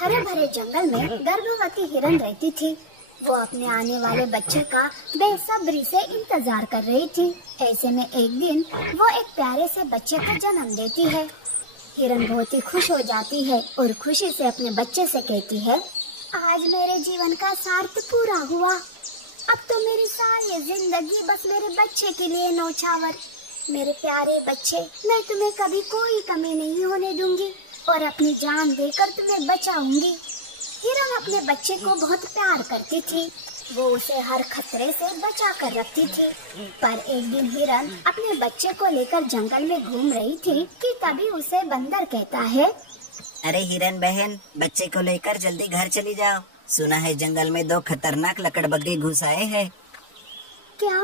हरे भरे जंगल में गर्भवती हिरन रहती थी। वो अपने आने वाले बच्चे का बेसब्री से इंतजार कर रही थी। ऐसे में एक दिन वो एक प्यारे से बच्चे को जन्म देती है। हिरन बहुत ही खुश हो जाती है और खुशी से अपने बच्चे से कहती है, आज मेरे जीवन का सार्थ पूरा हुआ। अब तो मेरी सारी जिंदगी बस मेरे बच्चे के लिए नौछावर। मेरे प्यारे बच्चे, मैं तुम्हें कभी कोई कमी नहीं होने दूंगी और अपनी जान देकर तुम्हें बचाऊंगी। हिरन अपने बच्चे को बहुत प्यार करती थी। वो उसे हर खतरे से बचा कर रखती थी। पर एक दिन हिरन अपने बच्चे को लेकर जंगल में घूम रही थी कि तभी उसे बंदर कहता है, अरे हिरन बहन, बच्चे को लेकर जल्दी घर चली जाओ। सुना है जंगल में 2 खतरनाक लकड़बग्गे घुस आए हैं। क्या?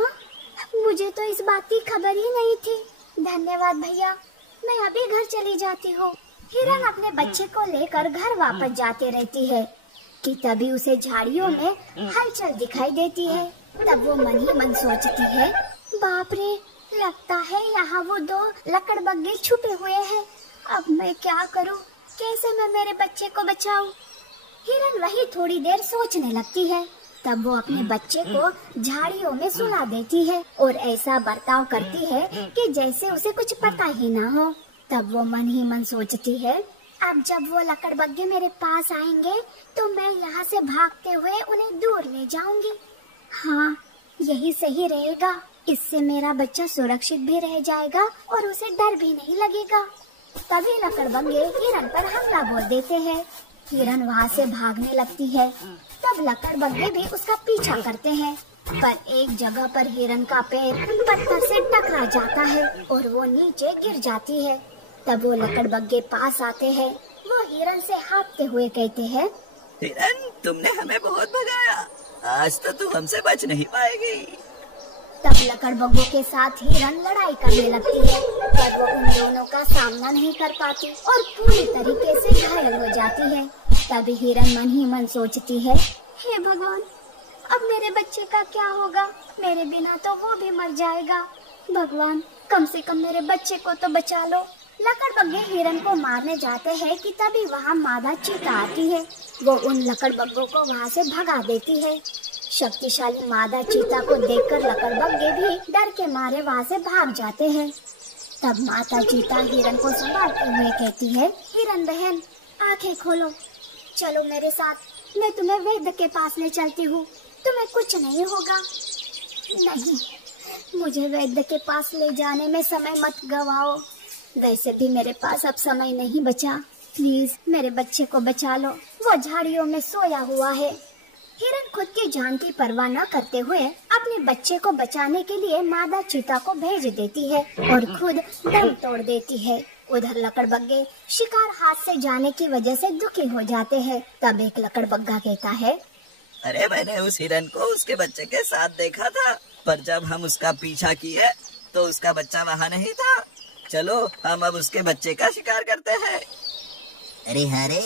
मुझे तो इस बात की खबर ही नहीं थी। धन्यवाद भैया, मैं अभी घर चली जाती हूँ। हिरन अपने बच्चे को लेकर घर वापस जाती रहती है कि तभी उसे झाड़ियों में हलचल दिखाई देती है। तब वो मन ही मन सोचती है, बाप रे, लगता है यहाँ वो 2 लकड़बग्गे छुपे हुए हैं। अब मैं क्या करूँ? कैसे मैं मेरे बच्चे को बचाऊं? हिरन वही थोड़ी देर सोचने लगती है। तब वो अपने बच्चे को झाड़ियों में सुला देती है और ऐसा बर्ताव करती है कि जैसे उसे कुछ पता ही ना हो। तब वो मन ही मन सोचती है, अब जब वो लकड़बग्गे मेरे पास आएंगे तो मैं यहाँ से भागते हुए उन्हें दूर ले जाऊंगी। हाँ, यही सही रहेगा। इससे मेरा बच्चा सुरक्षित भी रह जाएगा और उसे डर भी नहीं लगेगा। तभी लकड़बग्गे हिरन पर हमला बोल देते हैं। हिरन वहाँ से भागने लगती है। तब लकड़बग्गे भी उसका पीछा करते हैं। पर एक जगह पर हिरन का पैर पत्थर से टकरा जाता है और वो नीचे गिर जाती है। तब वो लकड़बग्गे पास आते हैं। वो हिरन से हाँफते हुए कहते हैं, हिरन, तुमने हमें बहुत भगाया। आज तो तुम हमसे बच नहीं पाएगी। तब लकड़बग्गों के साथ हिरन लड़ाई करने लगती है, पर वो उन दोनों का सामना नहीं कर पाती और पूरी तरीके से घायल हो जाती है। तब हिरन मन ही मन सोचती है, हे भगवान, अब मेरे बच्चे का क्या होगा? मेरे बिना तो वो भी मर जाएगा। भगवान, कम से कम मेरे बच्चे को तो बचा लो। लकड़बग्गे हिरन को मारने जाते हैं कि तभी वहाँ मादा चीता आती है। वो उन लकड़बग्गों को वहाँ से भगा देती है। शक्तिशाली मादा चीता को देखकर लकड़बग्गे भी डर के मारे वहाँ से भाग जाते हैं। तब माता चीता हिरन को संभालते हुए कहती है, हिरन बहन, आंखें खोलो, चलो मेरे साथ। मैं तुम्हें वैद्य के पास ले चलती हूँ। तुम्हें कुछ नहीं होगा। नहीं, मुझे वैद्य के पास ले जाने में समय मत गवाओ। वैसे भी मेरे पास अब समय नहीं बचा। प्लीज मेरे बच्चे को बचा लो। वो झाड़ियों में सोया हुआ है। हिरन खुद की जान की परवाह न करते हुए अपने बच्चे को बचाने के लिए मादा चीता को भेज देती है और खुद दम तोड़ देती है। उधर लकड़बग्गे शिकार हाथ से जाने की वजह से दुखी हो जाते हैं। तब एक लकड़बग्गा कहता है, अरे मैंने उस हिरन को उसके बच्चे के साथ देखा था, पर जब हम उसका पीछा किए तो उसका बच्चा वहाँ नहीं था। चलो हम अब उसके बच्चे का शिकार करते हैं। अरे हाँ रे,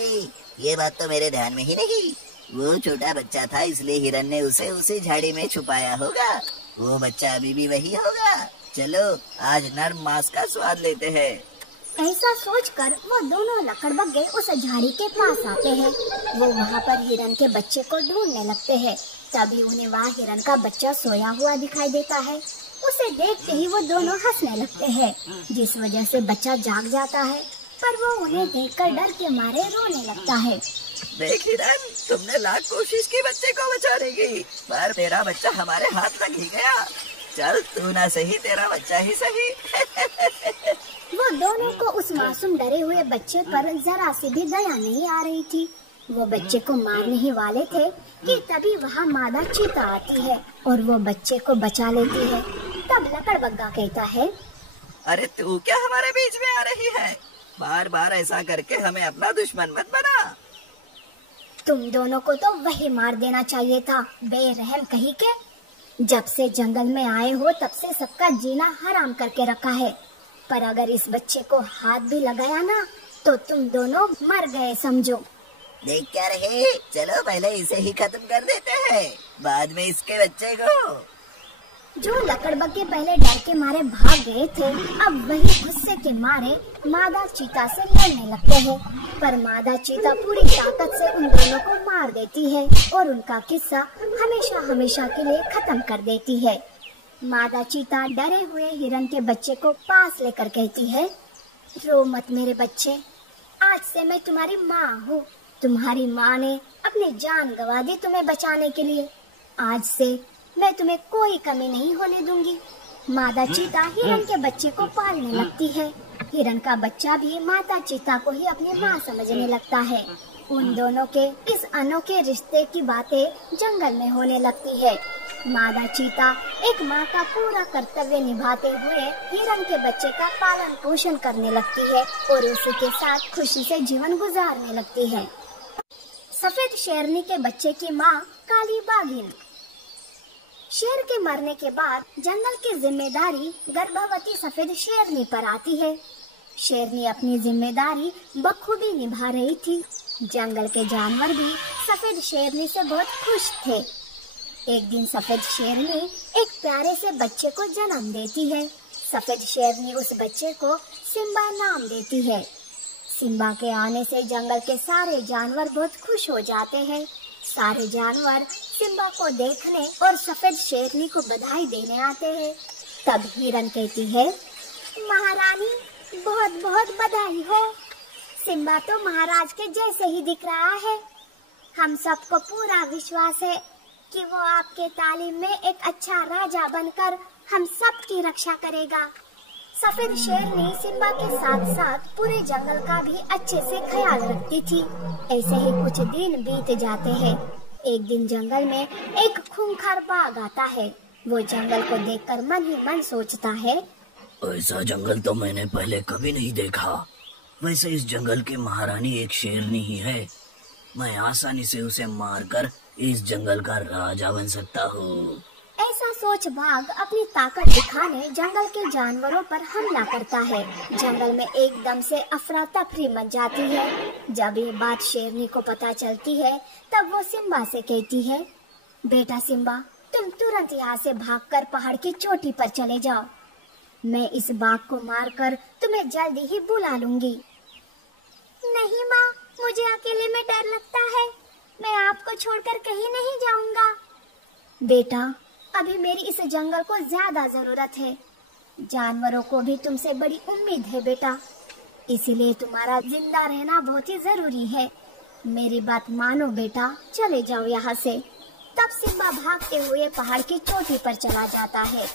ये बात तो मेरे ध्यान में ही नहीं। वो छोटा बच्चा था, इसलिए हिरन ने उसे उसी झाड़ी में छुपाया होगा। वो बच्चा अभी भी वही होगा। चलो आज नर्म मांस का स्वाद लेते हैं। ऐसा सोचकर वो दोनों लकड़बग्गे उस झाड़ी के पास आते हैं। वो वहाँ पर हिरन के बच्चे को ढूंढने लगते हैं। तभी उन्हें वहाँ हिरन का बच्चा सोया हुआ दिखाई देता है। उसे देखते ही वो दोनों हंसने लगते हैं, जिस वजह से बच्चा जाग जाता है। पर वो उन्हें देखकर डर के मारे रोने लगता है। देख हिरन, तुमने लाख कोशिश की बच्चे को बचाने की, पर तेरा बच्चा हमारे हाथ लग ही गया। चल तू ना सही, तेरा बच्चा ही सही। वो दोनों को उस मासूम डरे हुए बच्चे पर जरा सी भी दया नहीं आ रही थी। वो बच्चे को मारने ही वाले थे कि तभी वहाँ मादा चीता आती है और वो बच्चे को बचा लेती है। तब लकड़बग्गा कहता है, अरे तू क्या हमारे बीच में आ रही है? बार बार ऐसा करके हमें अपना दुश्मन मत बना। तुम दोनों को तो वही मार देना चाहिए था, बेरहम कहीं के। जब से जंगल में आए हो तब से सबका जीना हराम करके रखा है। पर अगर इस बच्चे को हाथ भी लगाया ना तो तुम दोनों मर गए समझो। देख क्या रहे, चलो पहले इसे ही खत्म कर देते हैं, बाद में इसके बच्चे को। जो लकड़बग्गे पहले डर के मारे भाग गए थे, अब वही गुस्से के मारे मादा चीता से लड़ने लगते हैं। पर मादा चीता पूरी ताकत से उन दोनों को मार देती है और उनका किस्सा हमेशा हमेशा के लिए खत्म कर देती है। मादा चीता डरे हुए हिरन के बच्चे को पास लेकर कहती है, रो मत मेरे बच्चे, आज से मैं तुम्हारी माँ हूँ। तुम्हारी माँ ने अपनी जान गंवा दी तुम्हें बचाने के लिए। आज से मैं तुम्हें कोई कमी नहीं होने दूंगी। मादा चीता हिरन के बच्चे को पालने लगती है। हिरन का बच्चा भी माता चीता को ही अपनी माँ समझने लगता है। उन दोनों के इस अनोखे रिश्ते की बातें जंगल में होने लगती है। मादा चीता एक माँ का पूरा कर्तव्य निभाते हुए हिरन के बच्चे का पालन पोषण करने लगती है और उसी के साथ खुशी से जीवन गुजारने लगती है। सफेद शेरनी के बच्चे की माँ काली बाघिन। शेर के मरने के बाद जंगल की जिम्मेदारी गर्भवती सफेद शेरनी पर आती है। शेरनी अपनी जिम्मेदारी बखूबी निभा रही थी। जंगल के जानवर भी सफेद शेरनी से बहुत खुश थे। एक दिन सफेद शेरनी एक प्यारे से बच्चे को जन्म देती है। सफेद शेरनी उस बच्चे को सिम्बा नाम देती है। सिम्बा के आने से जंगल के सारे जानवर बहुत खुश हो जाते हैं। सारे जानवर सिम्बा को देखने और सफेद शेरनी को बधाई देने आते हैं। तब हिरन कहती है, महारानी बहुत बहुत बधाई हो। सिम्बा तो महाराज के जैसे ही दिख रहा है। हम सबको पूरा विश्वास है कि वो आपके तालीम में एक अच्छा राजा बनकर हम सबकी रक्षा करेगा। सफेद शेरनी सिम्बा के साथ साथ पूरे जंगल का भी अच्छे से ख्याल रखती थी। ऐसे ही कुछ दिन बीत जाते हैं। एक दिन जंगल में एक खूंखार बाघ आता है। वो जंगल को देखकर मन ही मन सोचता है, ऐसा जंगल तो मैंने पहले कभी नहीं देखा। वैसे इस जंगल की महारानी एक शेरनी ही है। मैं आसानी से उसे मारकर इस जंगल का राजा बन सकता हूँ। ऐसा सोच बाघ अपनी ताकत दिखाने जंगल के जानवरों पर हमला करता है। जंगल में एकदम से अफरा तफरी मच जाती है। जब ये बात शेरनी को पता चलती है तब वो सिम्बा से कहती है, बेटा सिम्बा, तुम तुरंत यहाँ से भागकर पहाड़ की चोटी पर चले जाओ। मैं इस बाघ को मारकर तुम्हें जल्दी ही बुला लूंगी। नहीं माँ, मुझे अकेले में डर लगता है। मैं आपको छोड़कर कहीं नहीं जाऊंगा। बेटा, अभी मेरी इस जंगल को ज्यादा जरूरत है। जानवरों को भी तुमसे बड़ी उम्मीद है बेटा, इसीलिए तुम्हारा जिंदा रहना बहुत ही जरूरी है। मेरी बात मानो बेटा, चले जाओ यहाँ से। तब सिम्बा भागते हुए पहाड़ की चोटी पर चला जाता है।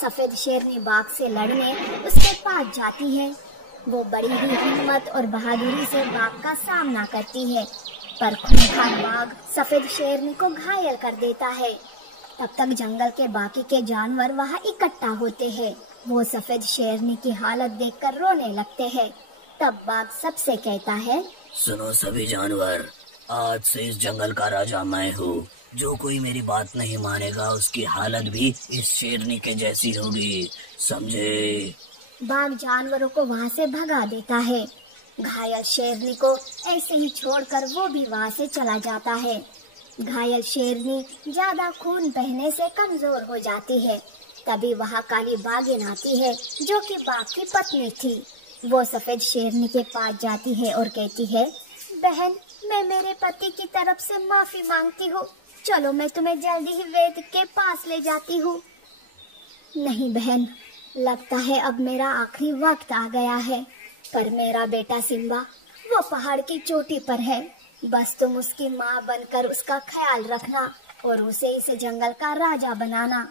सफेद शेरनी बाघ से लड़ने उसके पास जाती है। वो बड़ी ही हिम्मत और बहादुरी से बाघ का सामना करती है, पर खूंखार बाघ सफेद शेरनी को घायल कर देता है। तब तक जंगल के बाकी के जानवर वहाँ इकट्ठा होते हैं। वो सफेद शेरनी की हालत देखकर रोने लगते हैं। तब बाघ सबसे कहता है, सुनो सभी जानवर, आज से इस जंगल का राजा मैं हूँ। जो कोई मेरी बात नहीं मानेगा उसकी हालत भी इस शेरनी के जैसी होगी, समझे? बाघ जानवरों को वहाँ से भगा देता है। घायल शेरनी को ऐसे ही छोड़कर वो भी वहाँ से चला जाता है। घायल शेरनी ज्यादा खून बहने से कमजोर हो जाती है। तभी वहाँ काली बाघिन आती है, जो कि बाघ की पत्नी थी। वो सफेद शेरनी के पास जाती है और कहती है, बहन, मैं मेरे पति की तरफ से माफी मांगती हूँ। चलो मैं तुम्हें जल्दी ही वेद के पास ले जाती हूँ। नहीं बहन, लगता है अब मेरा आखिरी वक्त आ गया है। पर मेरा बेटा सिम्बा वो पहाड़ की चोटी पर है। बस तुम उसकी माँ बनकर उसका ख्याल रखना और उसे इस जंगल का राजा बनाना।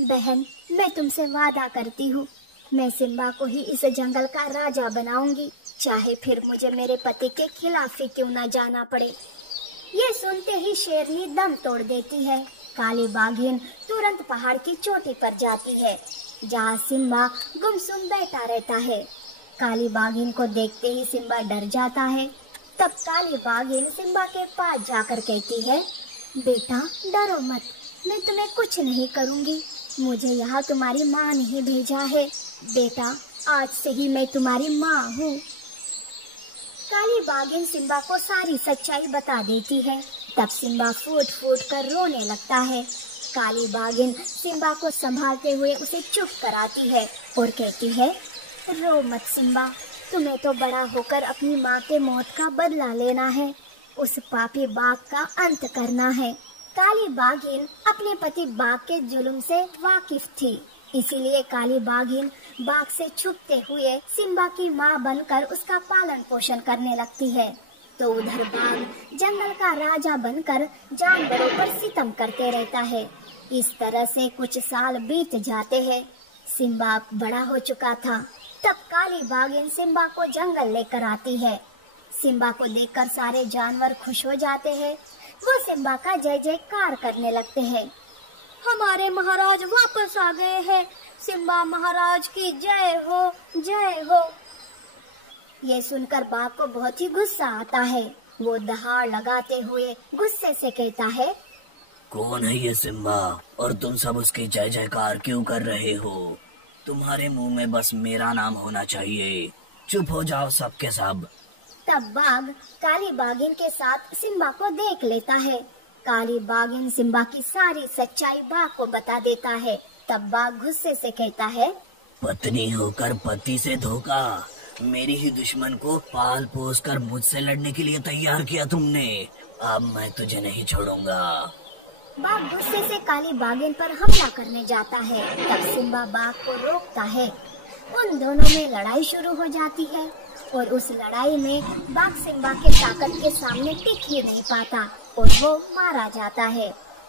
बहन, मैं तुमसे वादा करती हूँ, मैं सिम्बा को ही इस जंगल का राजा बनाऊंगी, चाहे फिर मुझे मेरे पति के खिलाफ ही क्यों न जाना पड़े। ये सुनते ही शेरनी दम तोड़ देती है। काली बाघिन तुरंत पहाड़ की चोटी पर जाती है, जहाँ सिम्बा गुमसुम बैठा रहता है। काली बाघिन को देखते ही सिम्बा डर जाता है। तब काली बाघिन सिम्बा के पास जाकर कहती है, बेटा डरो मत, मैं तुम्हें कुछ नहीं करूँगी। मुझे यहाँ तुम्हारी माँ ने ही भेजा है। बेटा, आज से ही मैं तुम्हारी माँ हूँ। काली बाघिन सिम्बा को सारी सच्चाई बता देती है। तब सिम्बा फूट फूट कर रोने लगता है। काली बाघिन सिम्बा को संभालते हुए उसे चुप कराती है और कहती है, रो मत सिम्बा, तुम्हें तो बड़ा होकर अपनी माँ के मौत का बदला लेना है, उस पापी बाघ का अंत करना है। काली बाघिन अपने पति बाघ के जुल्म से वाकिफ थी, इसीलिए काली बाघिन बाघ से छुपते हुए सिम्बा की माँ बनकर उसका पालन पोषण करने लगती है। तो उधर बाघ जंगल का राजा बनकर जानवरों पर सितम करते रहता है। इस तरह से कुछ साल बीत जाते हैं। सिम्बा बड़ा हो चुका था। तब काली बाघिन सिम्बा को जंगल लेकर आती है। सिम्बा को देखकर सारे जानवर खुश हो जाते हैं। वो सिम्बा का जय जयकार करने लगते हैं। हमारे महाराज वापस आ गए हैं, सिम्बा महाराज की जय हो, जय हो। ये सुनकर बाघ को बहुत ही गुस्सा आता है। वो दहाड़ लगाते हुए गुस्से से कहता है, कौन है ये सिम्बा और तुम सब उसकी जय जयकार क्यों कर रहे हो? तुम्हारे मुंह में बस मेरा नाम होना चाहिए। चुप हो जाओ सब के सब। तब बाघ काली बाघिन के साथ सिम्बा को देख लेता है। काली बाघिन सिम्बा की सारी सच्चाई बाघ को बता देता है। तब बाघ गुस्से से कहता है, पत्नी होकर पति से धोखा, मेरी ही दुश्मन को पाल पोस कर मुझसे लड़ने के लिए तैयार किया तुमने। अब मैं तुझे नहीं छोड़ूंगा। बाघ गुस्से से काली बाघिन पर हमला करने जाता है। तब सिम्बा बाघ को रोकता है। उन दोनों में लड़ाई शुरू हो जाती है और उस लड़ाई में बाघ सिम्बा के ताकत के सामने टिक ही नहीं पाता और वो मारा जाता है।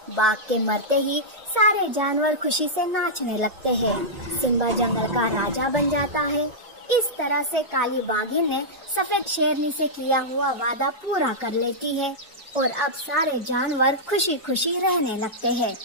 बाघ के मरते ही सारे जानवर खुशी से नाचने लगते हैं। सिम्बा जंगल का राजा बन जाता है। इस तरह से काली बाघिन ने सफेद शेरनी से किया हुआ वादा पूरा कर लेती है और अब सारे जानवर खुशी खुशी रहने लगते हैं।